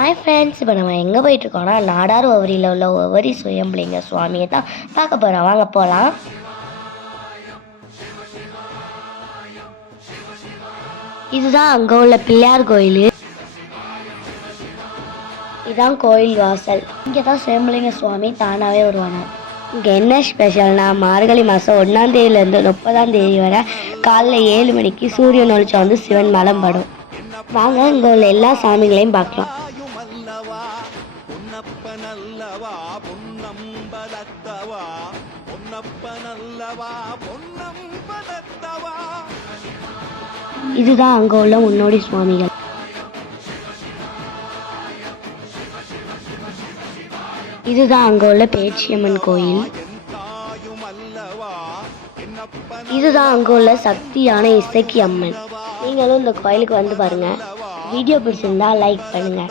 Hi friends, இப்போ நம்ம எங்கே போயிட்டுருக்கோம்னா நாடார் ஓவரியில் உள்ள ஒவ்வொரு சுயம்பலிங்க சுவாமியை தான் பார்க்க போகிறோம். வாங்க போகலாம். இதுதான் அங்கே உள்ள பிள்ளையார் கோயில். இதுதான் கோயில் வாசல். இங்கே தான் சுயம்பலிங்க சுவாமி தானாகவே வருவாங்க. இங்கே என்ன ஸ்பெஷல்னா, மார்கழி மாதம் 1ஆம் தேதியிலேருந்து 30ஆம் தேதி வரை காலைல 7 மணிக்கு சூரியன் ஒளிச்சம் வந்து சிவன் மலம் படும். வாங்க இங்கே உள்ள எல்லா சாமிகளையும் பார்க்கலாம். இதுதான் அங்க உள்ள முன்னோடி சுவாமிகள். இதுதான் அங்க உள்ள பேச்சியம்மன் கோயில். இதுதான் அங்க உள்ள சக்தியான இசக்கி அம்மன். நீங்களும் இந்த கோயிலுக்கு வந்து பாருங்க. வீடியோ பிடிச்சிருந்தா லைக் பண்ணுங்க.